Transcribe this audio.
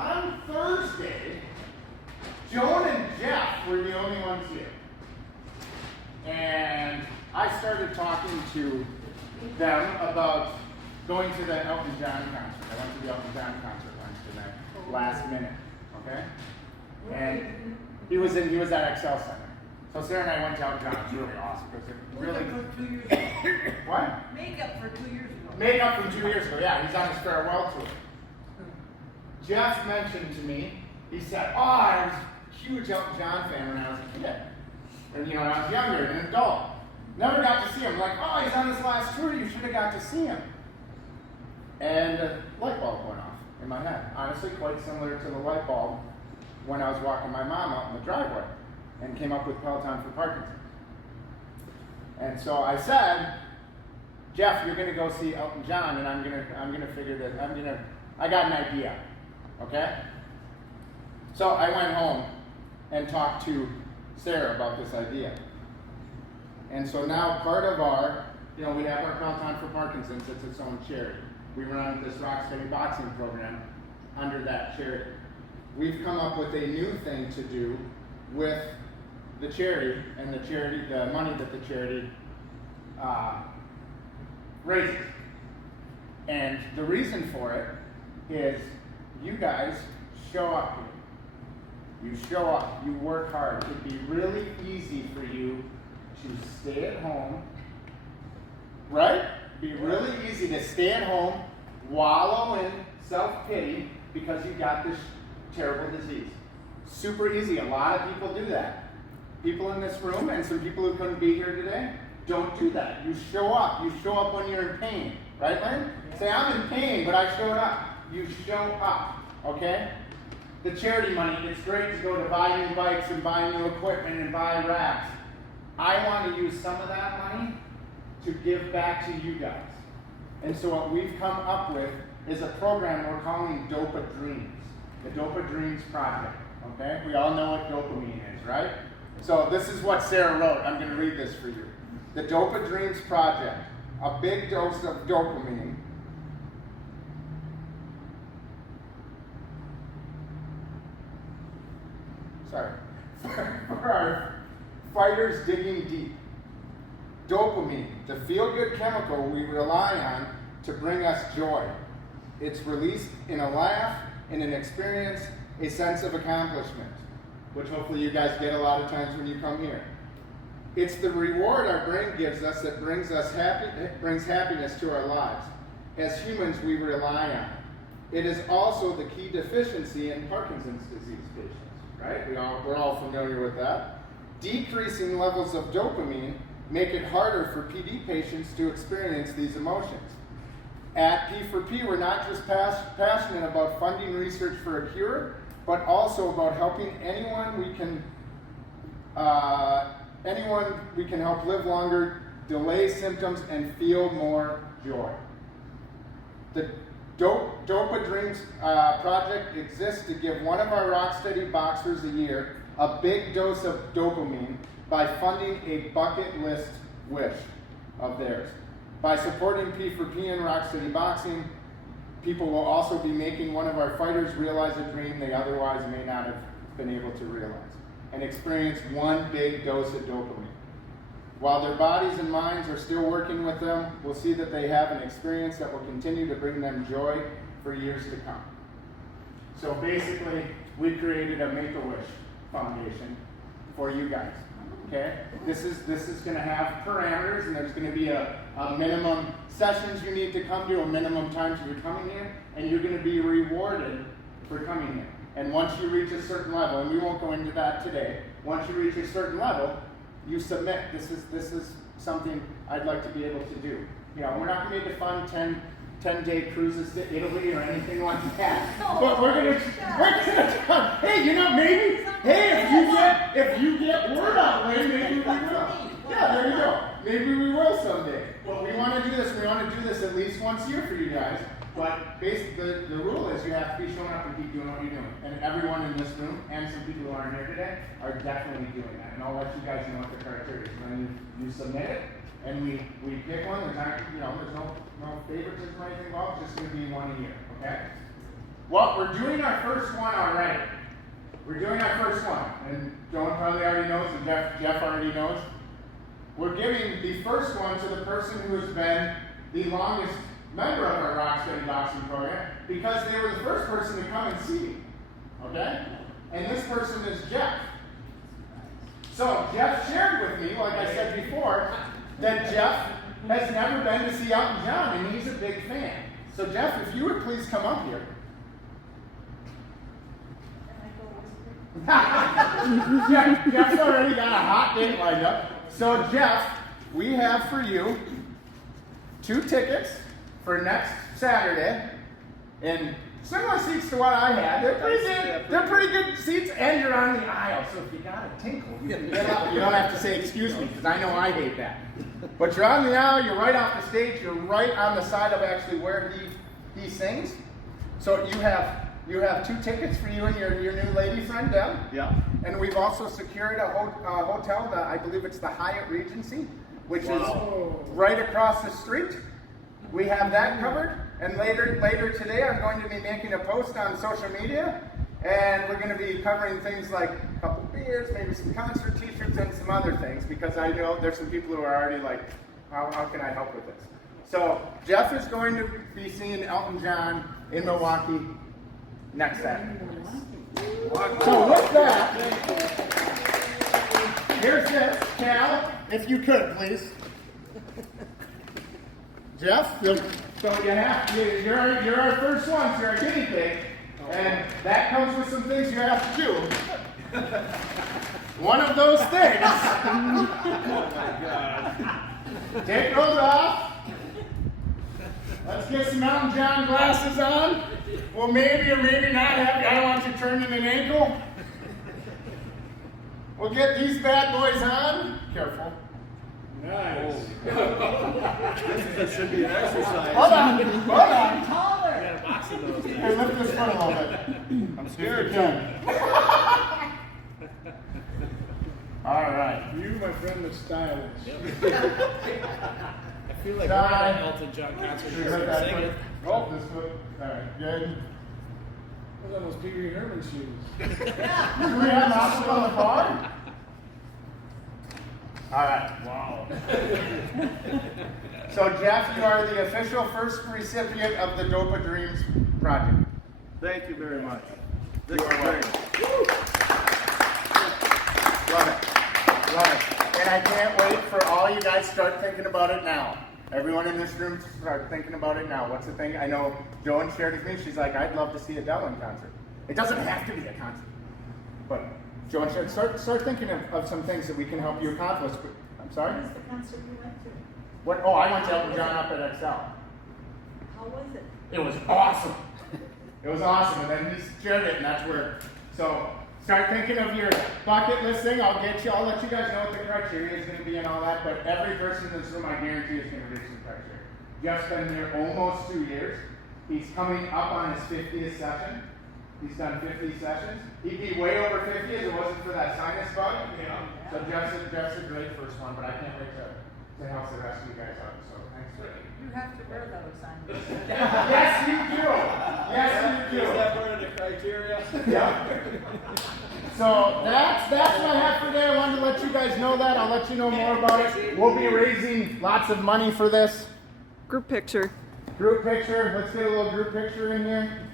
on Thursday, Joan and Jeff were the only ones here. And I started talking to them about going to the Elton John concert. I went to the Elton John concert Wednesday night, last minute, okay? And he was at Excel Center. So Sarah and I went to Elton John. It was really awesome. It was really Makeup for 2 years ago. What? Makeup for 2 years ago. Makeup from 2 years ago. Yeah, he's on his farewell tour. Jeff mentioned to me. He said, "Oh, I was a huge Elton John fan when I was a kid, and when I was younger, an adult. Never got to see him. Like, oh, he's on his last tour. You should have got to see him." And a light bulb went off in my head. Honestly, quite similar to the light bulb when I was walking my mom out in the driveway and came up with Peloton for Parkinson's. And so I said, "Jeff, you're gonna go see Elton John, and I'm gonna figure that I got an idea, okay?" So I went home and talked to Sarah about this idea. And so now part of our, we have our Peloton for Parkinson's, it's its own charity. We run this rock steady boxing program under that charity. We've come up with a new thing to do with the charity and the money that the charity raises. And the reason for it is you guys show up here. You show up, you work hard. It'd be really easy for you to stay at home, right? It'd be really easy to stay at home, wallow in self-pity because you got this terrible disease. Super easy. A lot of people do that. People in this room and some people who couldn't be here today don't do that. You show up. You show up when you're in pain. Right, Lynn? Say, "I'm in pain, but I showed up." You show up, okay? The charity money, it's great to go to buy new bikes and buy new equipment and buy racks. I want to use some of that money to give back to you guys. And so what we've come up with is a program we're calling DOPA DREAMS, the DOPA DREAMS Project, okay? We all know what dopamine is, right? So this is what Sarah wrote. I'm going to read this for you. The DOPA DREAMS Project, a big dose of dopamine. For our fighters digging deep. Dopamine, the feel-good chemical we rely on to bring us joy. It's released in a laugh, in an experience, a sense of accomplishment, which hopefully you guys get a lot of times when you come here. It's the reward our brain gives us that brings happiness to our lives. As humans, we rely on it. It is also the key deficiency in Parkinson's disease patients. Right? We're all familiar with that. Decreasing levels of dopamine make it harder for PD patients to experience these emotions. At P4P, we're not just passionate about funding research for a cure, but also about helping anyone we can help live longer, delay symptoms, and feel more joy. The DOPA DREAMS project exists to give one of our Rocksteady boxers a year a big dose of dopamine by funding a bucket list wish of theirs. By supporting P4P and Rocksteady Boxing, people will also be making one of our fighters realize a dream they otherwise may not have been able to realize and experience one big dose of dopamine. While their bodies and minds are still working with them, we'll see that they have an experience that will continue to bring them joy for years to come. So basically, we created a Make-A-Wish Foundation for you guys. Okay? This is going to have parameters, and there's going to be a minimum sessions you need to come to, a minimum times you're coming here, and you're going to be rewarded for coming here. And once you reach a certain level, and we won't go into that today, once you reach a certain level, you submit, this is something I'd like to be able to do. We're not going to fund 10-day cruises to Italy or anything like that. But we're gonna hey, maybe, if you get word out, maybe we will. Yeah, there you go. Maybe we will someday. But we want to do this. We want to do this at least once a year for you guys. But basically, the rule is you have to be showing up and keep doing what you're doing. And everyone in this room, and some people who aren't here today, are definitely doing that. And I'll let you guys know what the criteria is. When you submit it, and we pick one, there's no favoritism or anything involved, it's just going to be one a year, okay? Well, we're doing our first one already. We're doing our first one, and Joan probably already knows, and Jeff already knows. We're giving the first one to the person who has been the longest member of our Rock Steady Boxing program, because they were the first person to come and see me. Okay? And this person is Jeff. So Jeff shared with me, like I said before, that Jeff has never been to see Elton John, and he's a big fan. So Jeff, if you would please come up here. Jeff's already got a hot date lined up. So Jeff, we have for you 2 tickets for next Saturday, and similar seats to what I had. They're pretty good. They're pretty good seats, and you're on the aisle. So if you got a tinkle, you can get up. You don't have to say excuse me, because I know I hate that. But you're on the aisle. You're right off the stage. You're right on the side of actually where he sings. So you have 2 tickets for you and your new lady friend, Deb. Yeah. And we've also secured a hotel, I believe it's the Hyatt Regency, which is right across the street. We have that covered. And later today, I'm going to be making a post on social media, and we're going to be covering things like a couple beers, maybe some concert t-shirts, and some other things, because I know there's some people who are already like, how can I help with this? So Jeff is going to be seeing Elton John in Milwaukee next Saturday. So with that, here's this. Cal, if you could, please. Jeff, so you're our first one, so you're a guinea pig, and that comes with some things you have to do. One of those things. Oh my God. Take those off. Let's get some Elton John glasses on. Well, maybe or maybe not have. I don't want you turning an ankle. We'll get these bad boys on. Careful. Nice. This should be an exercise. Hold on. Taller. Hey, lift this foot a little bit. I'm scared. All right. You, my friend, look stylish. I feel like we're at an Elton John concert. Sing it. Oh, this foot. All right, good. Those are those Pee Wee Herman shoes. Do we have lobster on the bar? All right. Wow. So, Jeff, you are the official first recipient of the DOPA Dreams project. Thank you very much. You are welcome. Love it. Love it. And I can't wait for all you guys to start thinking about it now. Everyone in this room start thinking about it now. What's the thing? I know Joan shared with me. She's like, I'd love to see a Dylan concert. It doesn't have to be a concert. But Joan shared, start thinking of some things that we can help you accomplish. I'm sorry? What was the concert you went to? What? Oh, I went to Elton John up at XL. How was it? It was awesome. It was awesome. And then he shared it, and that's where. So start thinking of your bucket list thing. I'll let you guys know what the criteria is going to be and all that. But every person in this room, I guarantee, is going to reach the criteria. Jeff's been here almost 2 years. He's coming up on his 50th session. He's done 50 sessions. He'd be way over 50 if it wasn't for that sinus bug. Yeah. So Jeff's a great first one, but I can't wait to help the rest of you guys out. So thanks for it. You have to wear those on. Yes, you do. Yes, you do. Is that part of the criteria? Yeah. So that's what I have for today. I wanted to let you guys know that. I'll let you know more about it. We'll be raising lots of money for this. Group picture. Group picture. Let's get a little group picture in here.